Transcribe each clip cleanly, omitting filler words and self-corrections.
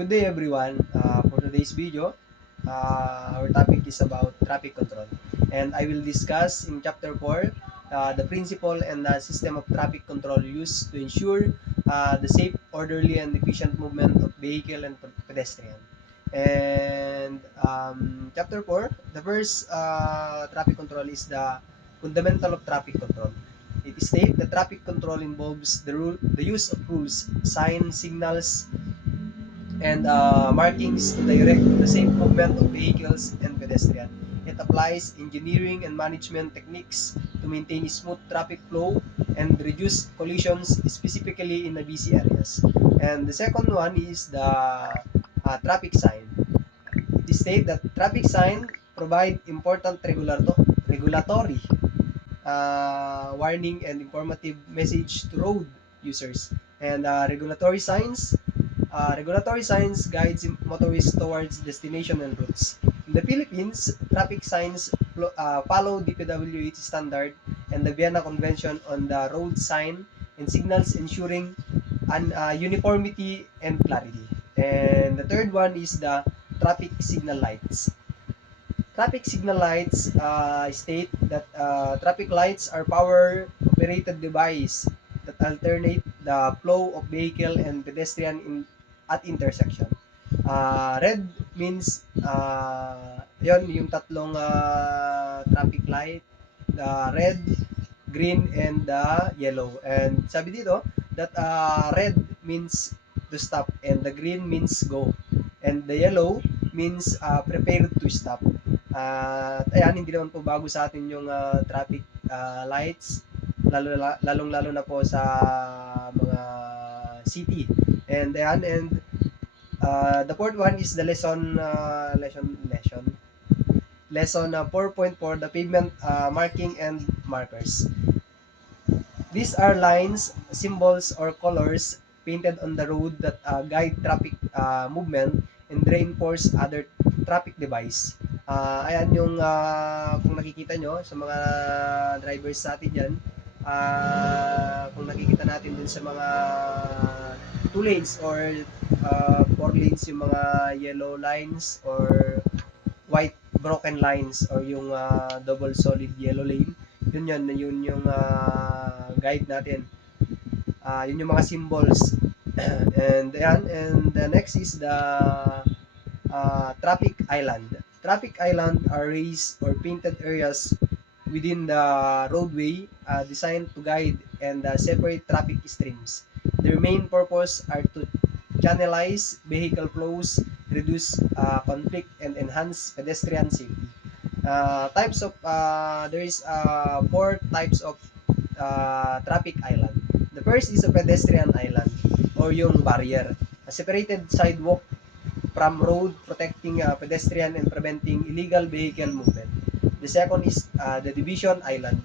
Good day everyone. For today's video, our topic is about traffic control. And I will discuss in chapter 4 the principle and the system of traffic control used to ensure the safe, orderly, and efficient movement of vehicle and pedestrian. And chapter 4, the first traffic control is the fundamental of traffic control. It states that traffic control involves the use of rules, signs, signals, and markings to direct the safe movement of vehicles and pedestrians. It applies engineering and management techniques to maintain smooth traffic flow and reduce collisions, specifically in the busy areas. And the second one is the traffic sign. It states that traffic sign provide important regulatory warning and informative message to road users. And regulatory signs guides motorists towards destination and routes. In the Philippines, traffic signs follow the PWH standard and the Vienna Convention on the road sign and signals, ensuring uniformity and clarity. And the third one is the traffic signal lights. Traffic signal lights state that traffic lights are power-operated device that alternate the flow of vehicle and pedestrian at intersection. Red means yon yung tatlong traffic light, the red, green, and the yellow. And sabi dito that red means to stop and the green means go. And the yellow means prepared to stop. Ayan, hindi naman po bago sa atin yung traffic lights, lalong-lalo na po sa mga city. And ayan, and the fourth one is the lesson 4.4, the pavement marking and markers. These are lines, symbols, or colors painted on the road that guide traffic movement and reinforce other traffic device. Ayan yung kung nakikita nyo sa mga drivers natin dyan, kung nakikita natin dun sa mga 2 lanes or 4 lanes, yung mga yellow lines or white broken lines or yung double solid yellow lane, yun yung guide natin. Yun yung mga symbols. And ayan, and the next is the traffic island. Traffic island are raised or painted areas within the roadway designed to guide and separate traffic streams. Their main purpose are to channelize vehicle flows, reduce conflict, and enhance pedestrian safety. There is 4 types of traffic island. The first is a pedestrian island or yung barrier, a separated sidewalk from road, protecting pedestrian and preventing illegal vehicle movement. The second is the division island,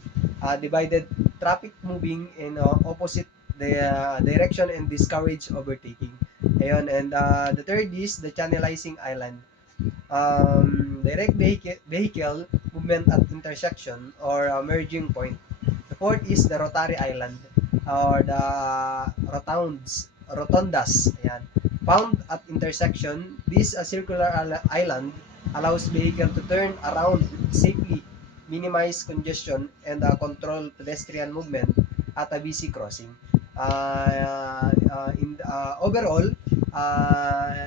divided traffic moving in opposite the direction and discourage overtaking. Ayun, and the third is the channelizing island, direct vehicle movement at intersection or merging point. The fourth is the rotary island or the rotundas. Ayan. Found at intersection, this circular island allows vehicle to turn around safely, minimize congestion, and control pedestrian movement at a busy crossing. Overall,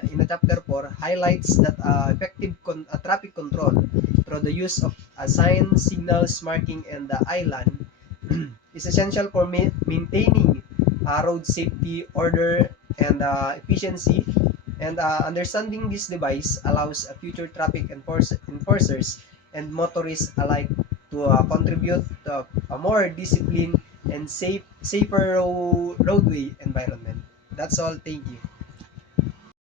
in the chapter 4, highlights that effective traffic control through the use of signs, signals, marking, and the island is essential for maintaining road safety, order, and efficiency. And understanding this device allows future traffic enforcers and motorists alike to contribute to a more disciplined and safer roadway environment. That's all. Thank you.